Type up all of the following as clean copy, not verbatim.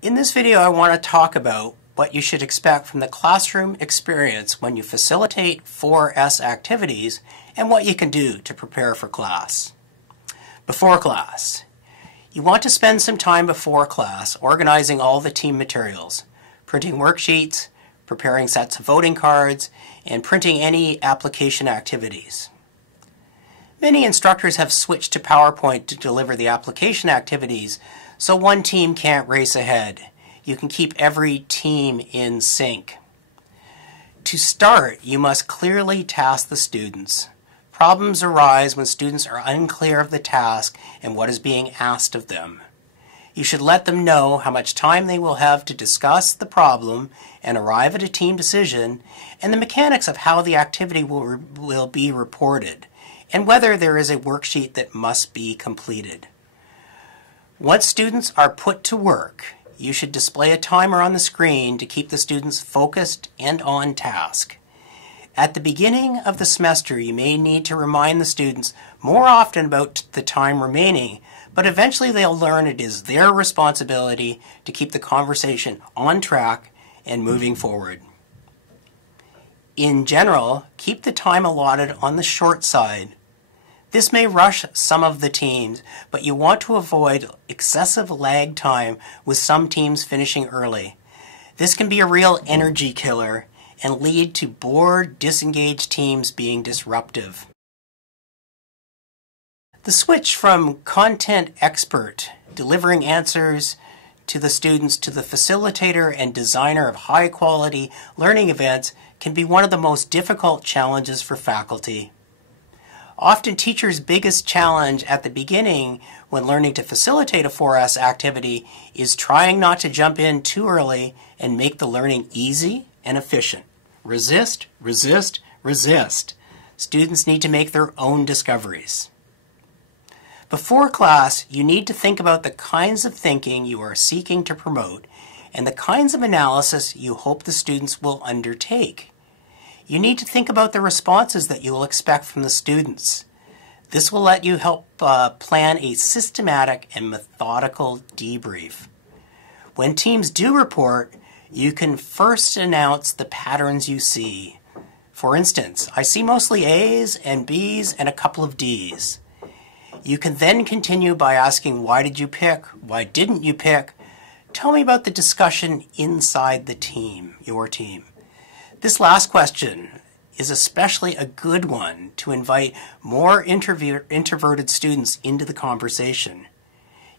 In this video, I want to talk about what you should expect from the classroom experience when you facilitate 4S activities and what you can do to prepare for class. Before class, you want to spend some time before class organizing all the team materials, printing worksheets, preparing sets of voting cards, and printing any application activities. Many instructors have switched to PowerPoint to deliver the application activities, so one team can't race ahead. You can keep every team in sync. To start, you must clearly task the students. Problems arise when students are unclear of the task and what is being asked of them. You should let them know how much time they will have to discuss the problem and arrive at a team decision, and the mechanics of how the activity will be reported, and whether there is a worksheet that must be completed. Once students are put to work, you should display a timer on the screen to keep the students focused and on task. At the beginning of the semester, you may need to remind the students more often about the time remaining, but eventually they'll learn it is their responsibility to keep the conversation on track and moving forward. In general, keep the time allotted on the short side. This may rush some of the teams, but you want to avoid excessive lag time with some teams finishing early. This can be a real energy killer and lead to bored, disengaged teams being disruptive. The switch from content expert, delivering answers to the students, to the facilitator and designer of high-quality learning events can be one of the most difficult challenges for faculty. Often teachers' biggest challenge at the beginning when learning to facilitate a 4S activity is trying not to jump in too early and make the learning easy and efficient. Resist, resist, resist. Students need to make their own discoveries. Before class, you need to think about the kinds of thinking you are seeking to promote and the kinds of analysis you hope the students will undertake. You need to think about the responses that you will expect from the students. This will let you help plan a systematic and methodical debrief. When teams do report, you can first announce the patterns you see. For instance, I see mostly A's and B's and a couple of D's. You can then continue by asking, why did you pick? Why didn't you pick? Tell me about the discussion inside the team, your team. This last question is especially a good one to invite more introverted students into the conversation.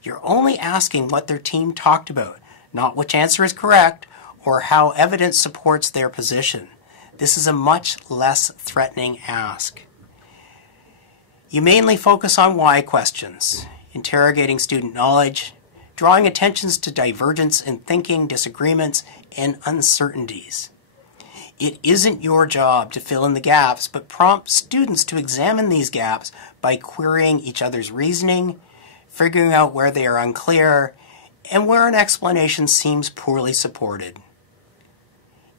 You're only asking what their team talked about, not which answer is correct or how evidence supports their position. This is a much less threatening ask. You mainly focus on why questions, interrogating student knowledge, drawing attentions to divergence in thinking, disagreements, and uncertainties. It isn't your job to fill in the gaps, but prompt students to examine these gaps by querying each other's reasoning, figuring out where they are unclear, and where an explanation seems poorly supported.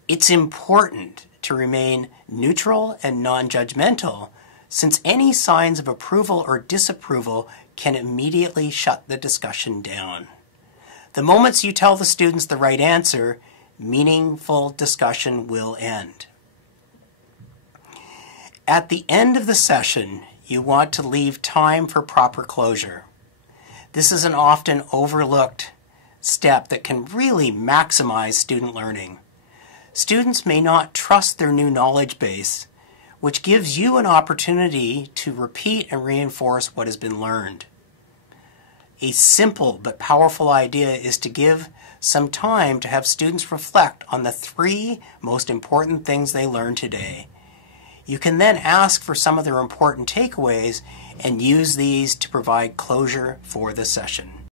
It's important to remain neutral and non-judgmental, since any signs of approval or disapproval can immediately shut the discussion down. The moments you tell the students the right answer, meaningful discussion will end. At the end of the session, you want to leave time for proper closure. This is an often overlooked step that can really maximize student learning. Students may not trust their new knowledge base, which gives you an opportunity to repeat and reinforce what has been learned. A simple but powerful idea is to give some time to have students reflect on the 3 most important things they learned today. You can then ask for some of their important takeaways and use these to provide closure for the session.